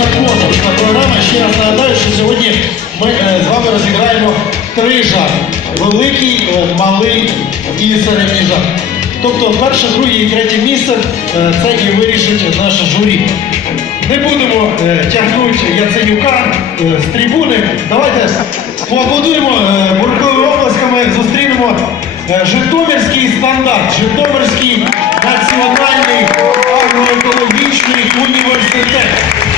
наша конкурсна програма. Ще раз нагадаю, що сьогодні ми е, з вами розіграємо три жари. Великий, е, малий і середній жар. Тобто перше, друге і третє місце е, це і вирішить наше журі. Не будемо тягнути Яценюка з трибуни. Давайте поаплодуємо бурковими оплесками, зустрінемо Житомирський стандарт, Житомирський національний агроекологічний університет.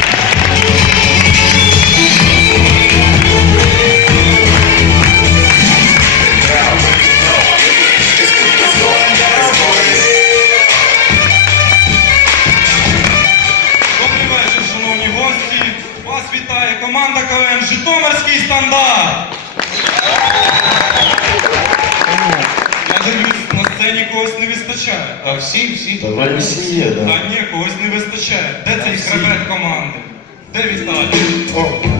Вітає команда КВН Житомирський стандарт. Я дивлюсь, на сцені когось не вистачає. А всі, всі. Давай всі є, А ні, когось не вистачає. Де цей хребет команди? Де Віталій?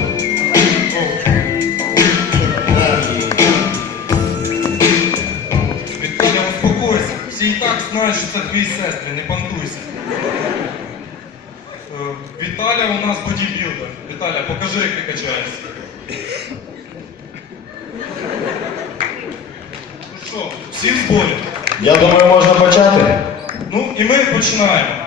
Як ти качаєшся. Ну що, всі в зборі? Я думаю, можна почати. Ну і ми починаємо.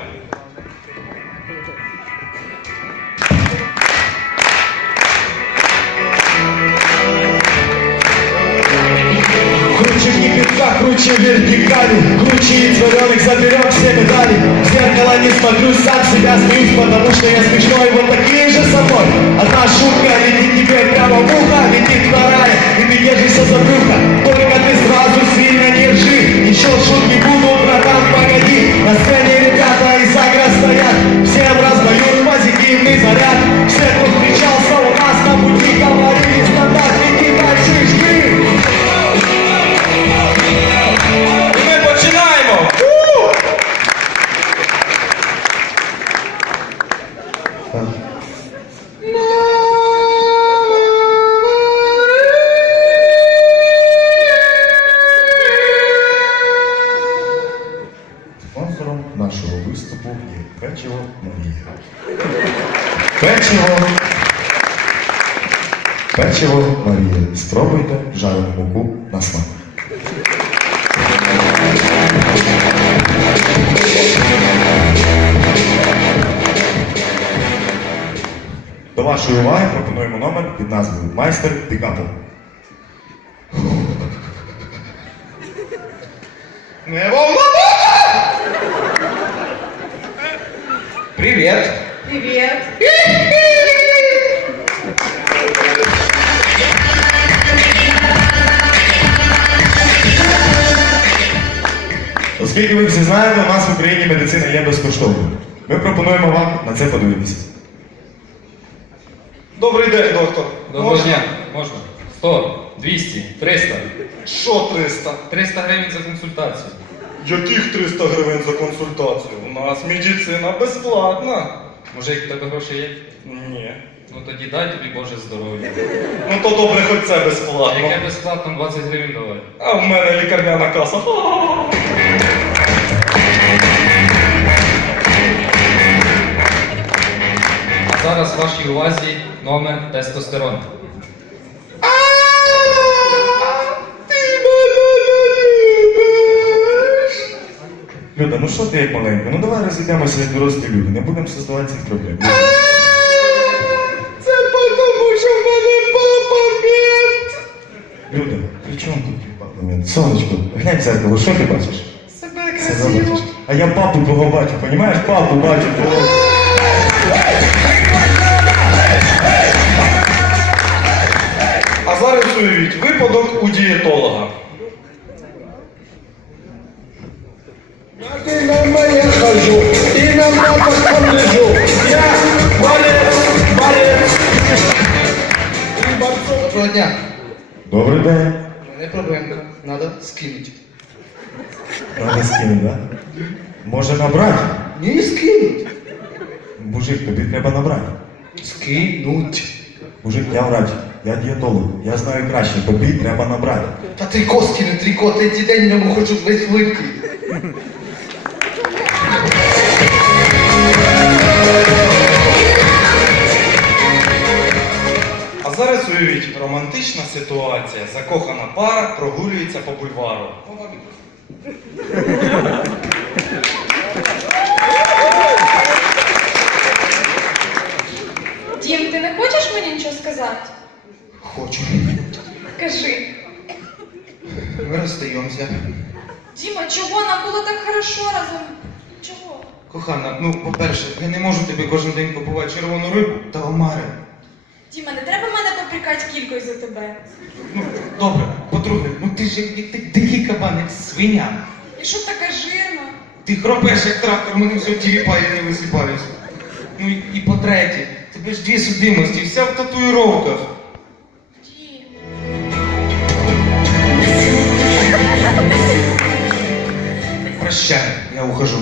Гибелка, круче вертикали Круче из вареных заберем все медали. В зеркало не смотрю, сам себя смеюсь Потому что я смешной, вот такие же собой. Одна шутка летит тебе прямо в ухо Летит Печиво. Печиво Марія. Спробуйте жарену муку на смак. До вашої уваги пропонуємо номер під назвою Майстер Пікапо. Не волнуйся! Привет! Привет. Оскільки ви всі знаєте, у нас в Україні медицина є безкоштовною. Ми пропонуємо вам на це подивитися. Добрий день, доктор. Доброго Можна? дня. Можна. 100, 200, 300. Що 300? 300 гривень за консультацію. Яких 300 гривень за консультацію? У нас медицина безплатна. Може, як в тебе гроші є? Ні. Ну тоді дай тобі Боже здоров'я. Ну то добре, хоч це безплатно. яке безплатно 20 гривень давай. А в мене лікарняна каса. Вашій увазі номер тестостерон. Люда, ну що ти як маленька? Ну давай розійдемося як дорослі люди, не будемо создавати цих проблем. Це тому, що в мене папа мент. Люда, при чому тут папа момент? Сонечко, глянь в зеркало, що ти бачиш? Себе бачиш. А я папу твого бачу, понімаєш? Папу бачу твого. А зараз уявіть, випадок у дієтолога. Ты хожу, і на мапах лежу. Я болець, болець. Доброго дня. Добрий день. У мене проблемка. Надо скинуть. Надо скинути, да? Може набрати? Ні, скинуть. Мужик, тобі треба набрати. Скинуть. Мужик, я врач, я дієтолог, я знаю краще, тобі треба набрати. Та три коски не три коти, ці день ньому хочу весь випки. А зараз уявіть, романтична ситуація. Закохана пара прогулюється по бульвару. Мені нічого сказати? Хочу. Кажи. Ми розстаємося. Діма, чого нам було так хорошо разом? Чого? Кохана, ну, по-перше, я не можу тобі кожен день купувати червону рибу та омари. Діма, не треба мене попрікати кількою за тебе. Ну, добре, по-друге, ну ти ж як, ти дикий кабан, як свиня. І що така жирна? Ти хропеш як трактор, мене все тіліпає, не висипаються. Ну і, і по-третє, тебе ж дві судимості, вся в татуїровках. Прощай, я ухожу.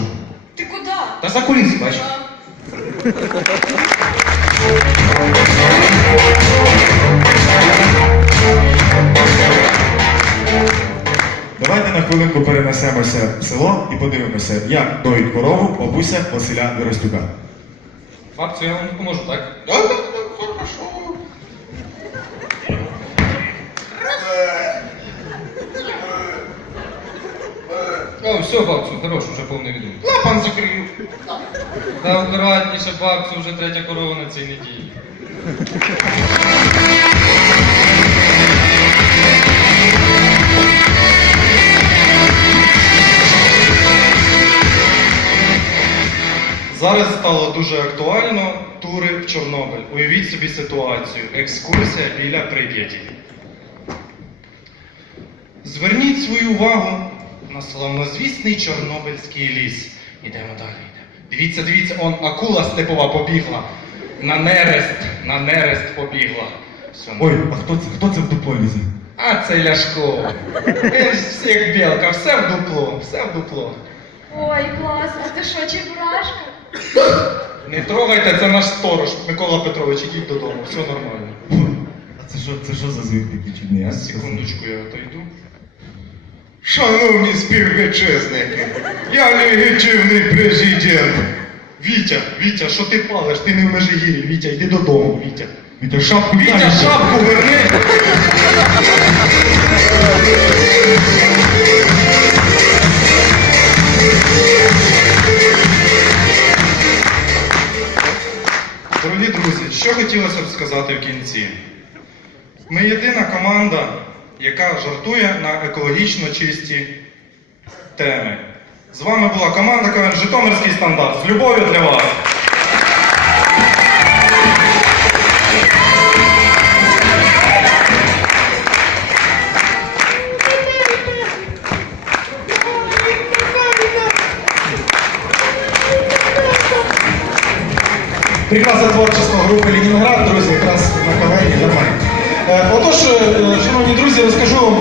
Ти куди? Та за куліси, бачиш. Давайте на хвилинку перенесемося в село і подивимося, як доїть корову бабуся Василя Виростюка. Бабцю, я вам допоможу, так? Да, да, да, хорошо. О, все, бабцю, хорош, уже повний відомо. Клапан закрив. Та акуратніше, бабцю, вже третя корова на цій неділі. Дуже актуально тури в Чорнобиль. Уявіть собі ситуацію. Екскурсія біля Прип'яті. Зверніть свою увагу на славнозвісний Чорнобильський ліс. Ідемо далі. йдемо. Дивіться, дивіться, он акула степова побігла. На нерест, на нерест побігла. Все, Ой, а хто це? Хто це в дупло лізе? А це Ляшко. Як білка, все в дупло, все в дупло. Ой, клас, а ти що, чебурашка? Не трогайте, це наш сторож. Микола Петрович, ідіть додому, все нормально. А це що, це що за звір такий чудний, а? Секундочку, я отойду. Шановні співвітчизники, я легітимний президент. Вітя, Вітя, що ти палиш? Ти не в Межигір'ї, Вітя, йди додому, Вітя. Вітя, шапку Вітя, шапку верни! Хотілося б сказати в кінці? Ми єдина команда, яка жартує на екологічно чисті теми. З вами була команда КВН Житомирський стандарт. З любов'ю для вас! Прекрасне творчества групи Ленінград, друзі, якраз на кавені нормально. Е, Отож, е, шановні друзі, розкажу вам,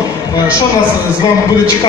е, що нас з вами буде чекати.